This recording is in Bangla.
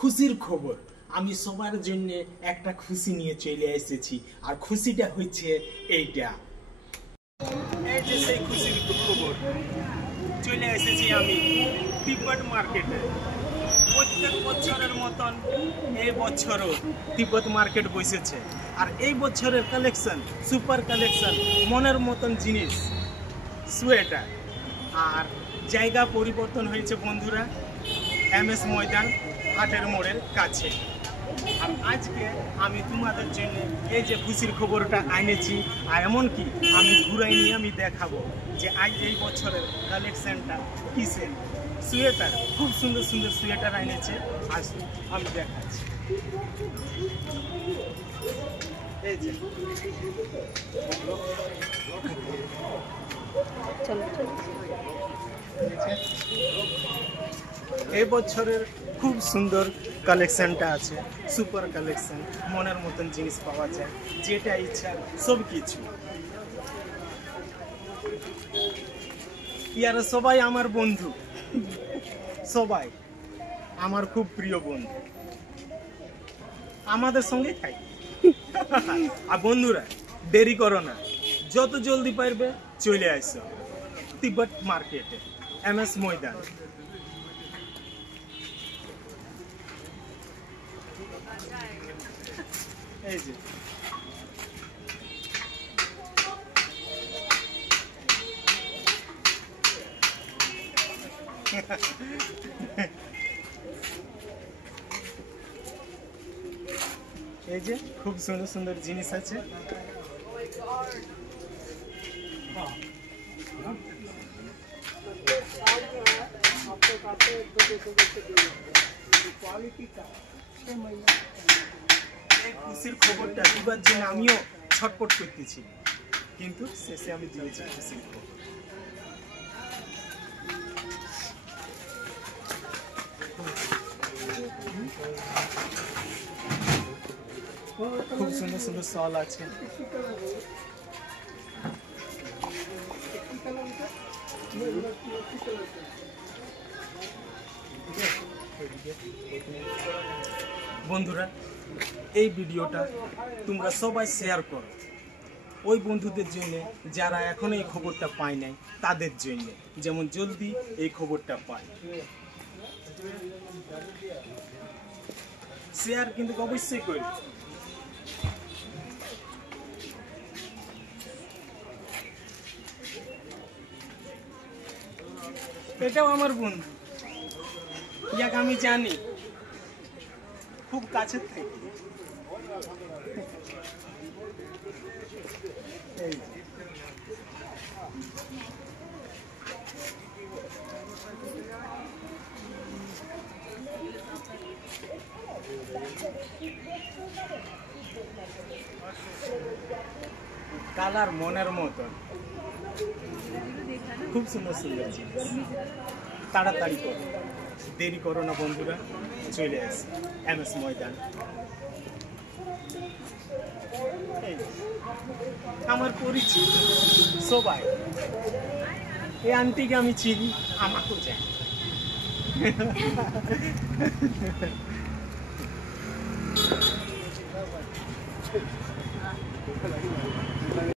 খুশির খবর। আমি সবার জন্য একটা খুশি নিয়ে চলে এসেছি, আর খুশিটা হচ্ছে এইটা। এই যে সেই খুশির খবর, চলে এসেছি আমি তিব্বত মার্কেটে। প্রত্যেক বছরের মতন এই বছরও তিব্বত মার্কেট বসেছে, আর এই বছরের কালেকশন সুপার কালেকশন, মনের মতন জিনিস, সোয়েটার। আর জায়গা পরিবর্তন হয়েছে বন্ধুরা, MS ময়দান হাটের মোড়ের কাছে। আর আজকে আমি তোমাদের জন্য এই যে খুশির খবরটা আনেছি, আর এমনকি আমি ঘুরাই নিয়ে আমি দেখাবো যে আজ এই বছরের কালেকশনটা কিসের। সোয়েটার, খুব সুন্দর সুন্দর সোয়েটার এনেছে, আজ আমি দেখাচ্ছি। এই যে এই বছরের খুব সুন্দর কালেকশনটা আছে, সুপার কালেকশন, মনের মতন জিনিস পাওয়া যায়, যেটা ইচ্ছা সব কিছু। ইয়ারা সবাই আমার বন্ধু, সবাই আমার খুব প্রিয় বন্ধু, আমাদের সঙ্গে থাকি। আর বন্ধুরা, দেরি করো না, যত জলদি পারবে চলে আসো তিব্বত মার্কেটে, MS ময়দান। এই যে এই যে খুব সুন্দর সুন্দর জিনিস আছে। খুশির খবরটা দিবার জন্য আমিও ছটপট করতেছি, কিন্তু শেষে আমি দিয়েছি খুশির খবর। খুব সুন্দর সুন্দর শল আছে। বন্ধুরা, এই ভিডিওটা তোমরা সবাই শেয়ার করো ওই বন্ধুদের জন্য যারা এখন এই খবরটা পায় নাই, তাদের জন্য যেমন জলদি এই খবরটা পায়। শেয়ার কিন্তু অবশ্যই করি। এটাও আমার বন্ধু, ইয়াকে আমি জানি খুব কাছের থেকে। কালার মনের মতন, খুব সুন্দর সুন্দর জিনিস। তাড়াতাড়ি করো, দেরি করো না বন্ধুরা, চলে আসে MS ময়দান। আমার পরিচিত সবাই, এই আন্টিকে আমি চিনি, আমাকেও জানি।